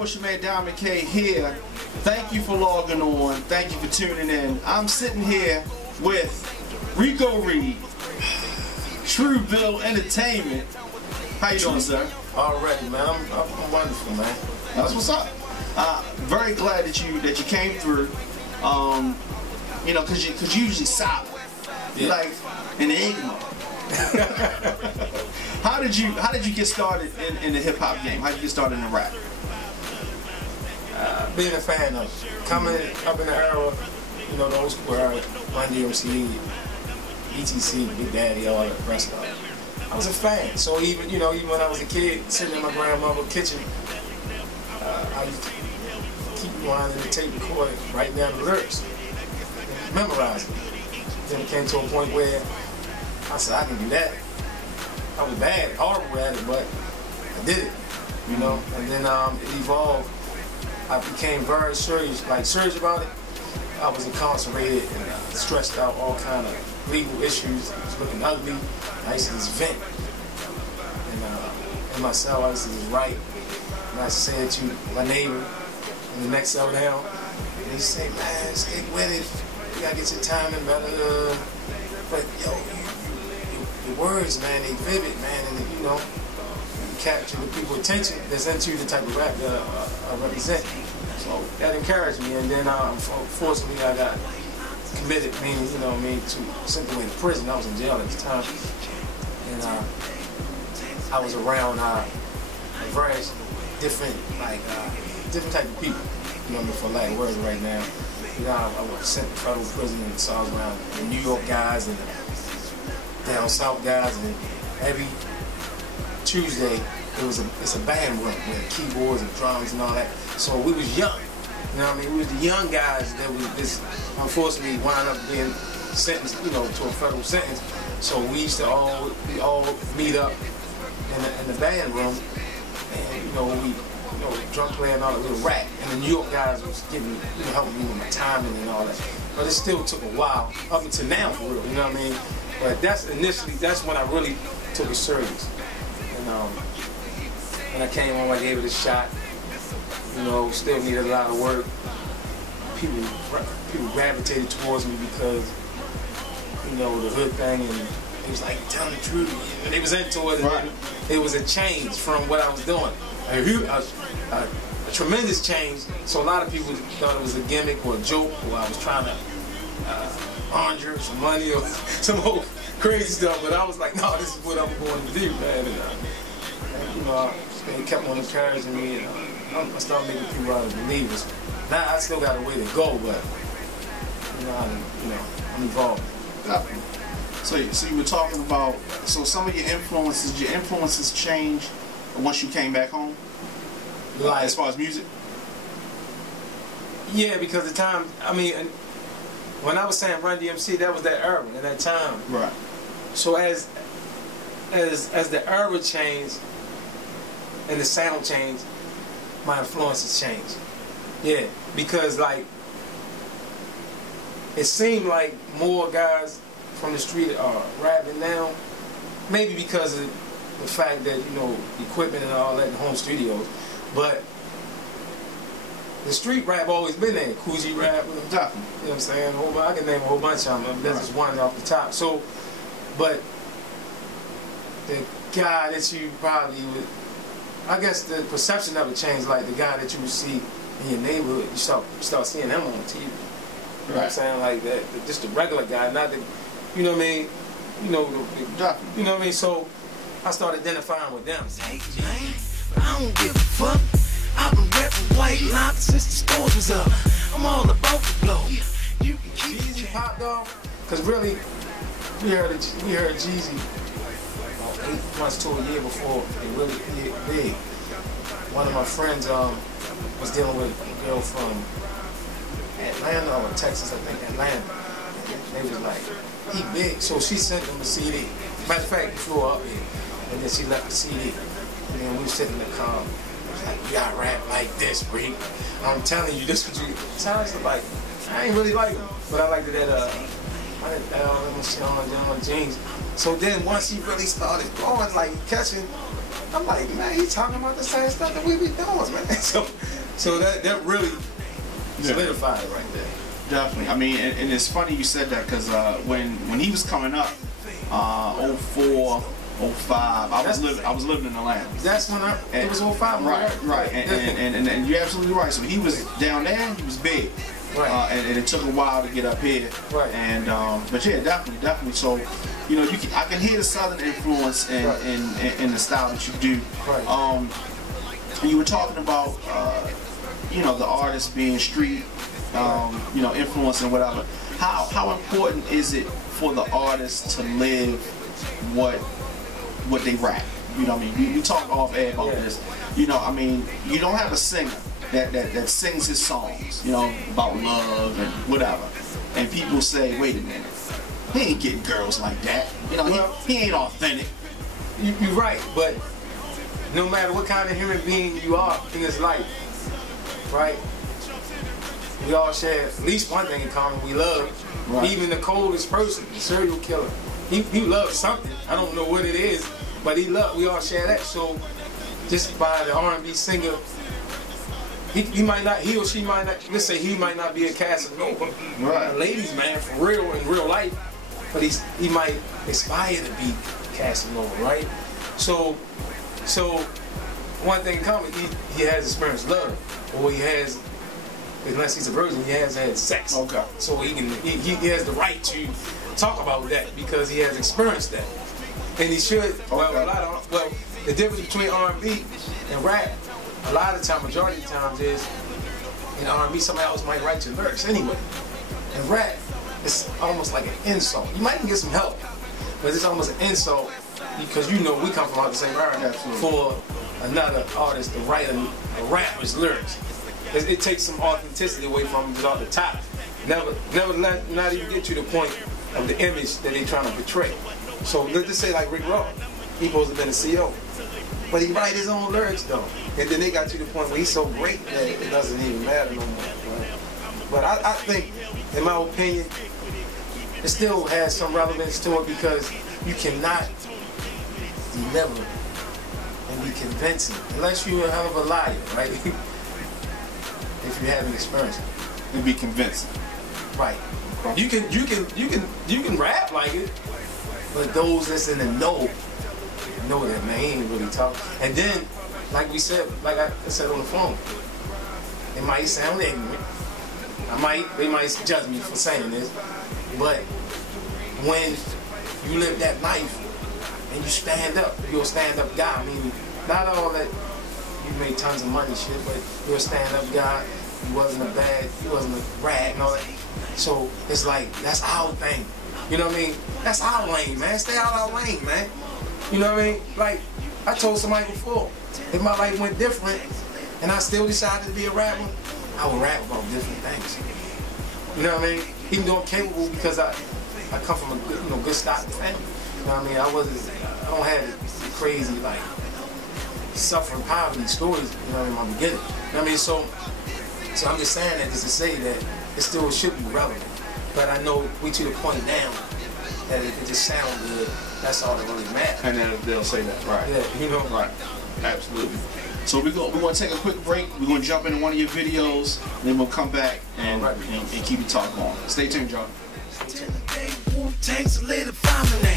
course, your man Diamond K here. Thank you for logging on. Thank you for tuning in. I'm sitting here with Rico Reed, Trueville Entertainment. How you doing, sir? Already, man. I'm wonderful, man. That's what's up. Very glad that you came through. You know, cause you usually solid. Yeah. Like an enigma. How did you get started in the hip hop game? How did you get started in rap? Being a fan of coming up in the era, you know, the old school era, Run DMC, ETC, Big Daddy, all the rest of it. I was a fan. So even when I was a kid, sitting in my grandmother's kitchen, I used to keep rewinding the tape recorder, writing down the lyrics, memorizing. Then it came to a point where I said, I can do that. I was bad, horrible at it, but I did it, you know. And then it evolved. I became very serious about it. I was incarcerated and stressed out, all kind of legal issues. It was looking ugly. I used to just vent. And in my cell, I used to just write. And I said to my neighbor in the next cell down, and he said, man, stick with it. You gotta get your timing better. But yo, the words, man, they vivid, man, and you know, you capture the people's attention that's into the type of rap that I represent. So that encouraged me, and then unfortunately I got committed, meaning, you know, to sent away to prison. I was in jail at the time, and I was around various different type of people. You know, for lack of words right now. You know, I was sent to federal prison, and so I was around the New York guys and the down south guys, and every Tuesday it's a band room with keyboards and drums and all that. So we was young, you know what I mean? We was the young guys that was just unfortunately wound up being sentenced, you know, to a federal sentence. So we used to all meet up in the band room, and we drum player and all that, little rap. And the New York guys was helping me with my timing and all that. But it still took a while, up until now for real, you know what I mean? But that's when I really took it serious. And when I came home, I gave it a shot. You know, still needed a lot of work. People gravitated towards me because, you know, the hood thing, and it was like, tell the truth. And they was into it, and right. It was a change from what I was doing. A tremendous change. So a lot of people thought it was a gimmick or a joke, or I was trying to conjure some money or some old crazy stuff. But I was like, no, this is what I'm going to do, man. And you know, they kept on encouraging me, and I started making people out of believers. Now I still got a way to go, but I'm involved. So you were talking about some of your influences changed once you came back home? Like, as far as music? Yeah, because the time, I mean, when I was saying Run DMC, that was that era and that time. Right. So as the era changed and the sound changed, my influences changed. Yeah, because like it seemed like more guys from the street are rapping now. Maybe because of the fact that, you know, equipment and all that in home studios, but the street rap always been there. Coogee rap, you know what I'm saying? I can name a whole bunch of them. That's just one off the top. So, but the guy that you probably would, I guess the perception of it changed. Like the guy that you would see in your neighborhood, you start seeing him on TV. You know what I'm saying? Like that, just the regular guy, not the, you know what I mean? You know what I mean? So I started identifying with them. Hey, man, I don't give a fuck. I've been repping White Lock since the stores was up. I'm all about the blow. You can keep Jeezy popped off, because really, we heard Jeezy about 8 months to a year before it really hit big. One of my friends was dealing with a girl from Atlanta or Texas, I think Atlanta. They was like, he big, so she sent him a CD. Matter of fact, he flew up here, and then she left the CD. And then we were sitting in the car. Like, you gotta rap like this, Rick. I'm telling you, this what you sounds like. I ain't really like him, but I liked it at John Jeans. So then once he really started going, like catching, I'm like, man, he's talking about the same stuff that we be doing, man. So that really solidified it right there. Definitely. I mean, and it's funny you said that because when he was coming up, 04, 05, I was living in Atlanta. That's when it was 05. Right. And you're absolutely right. So he was down there. He was big. Right. And it took a while to get up here. Right. And but yeah, definitely. So, you know, I can hear the Southern influence in the style that you do. Right. You were talking about you know, the artist being street, you know, influence and whatever. How important is it for the artist to live what they rap? You know what I mean? We talk off air about this. You know, I mean, you don't have a singer that sings his songs, you know, about love and whatever. And people say, wait a minute, he ain't getting girls like that. You know, he ain't authentic. You're right, but no matter what kind of human being you are in this life, right? We all share at least one thing in common. We love. Right. Even the coldest person, the serial killer, he loves something. I don't know what it is, but we all share that. So just by the R&B singer, he or she might not, let's say he might not be a Casanova, right, a ladies man for real in real life, but he might aspire to be Casanova, right? So one thing in common, he has experienced love, or he has, unless he's a virgin, he has had sex. Okay. So he has the right to talk about that because he has experienced that, and he should. Okay. Well, the difference between R&B and rap, a lot of time, majority of times, is in R&B somebody else might write your lyrics anyway. In rap, it's almost like an insult. You might even get some help, but it's almost an insult because you know we come from out the same era. For another artist to write a rapper's lyrics, it takes some authenticity away from him off the top. Never not even get to the point of the image that they're trying to portray. So let's just say like Rick Ross, he supposed to have been a CEO, but he write his own lyrics though. And then they got to the point where he's so great that it doesn't even matter no more. Right? But I think, in my opinion, it still has some relevance to it because you cannot deliver and be convincing unless you're a hell of a liar, right? If you haven't experienced it. And be convincing. Right. You can rap like it, but those that's in the know that man, he ain't really talking. And then, like we said, like I said on the phone, it might sound ignorant. They might judge me for saying this, but when you live that life and you stand up, you're a stand-up guy. I mean, not all that you made tons of money shit, but you're a stand-up guy. You wasn't a rag and all that. So it's like, that's our thing. You know what I mean? That's our lane, man. Stay out of our lane, man. You know what I mean? Like, I told somebody before, if my life went different and I still decided to be a rapper, I would rap about different things. You know what I mean? Even though I'm capable because I come from a good stocking family. You know what I mean? I don't have crazy, like, suffering poverty stories, you know what I mean, in my beginning. You know what I mean? So I'm just saying that just to say that it still should be relevant. But I know we to the point now that if it just sounds good, that's all that really matters. And then they'll say that, right? Yeah, you know. Right. Absolutely. So we're going to take a quick break. We're going to jump into one of your videos, and then we'll come back and keep the talk going. Stay tuned, y'all. Tanks solidified.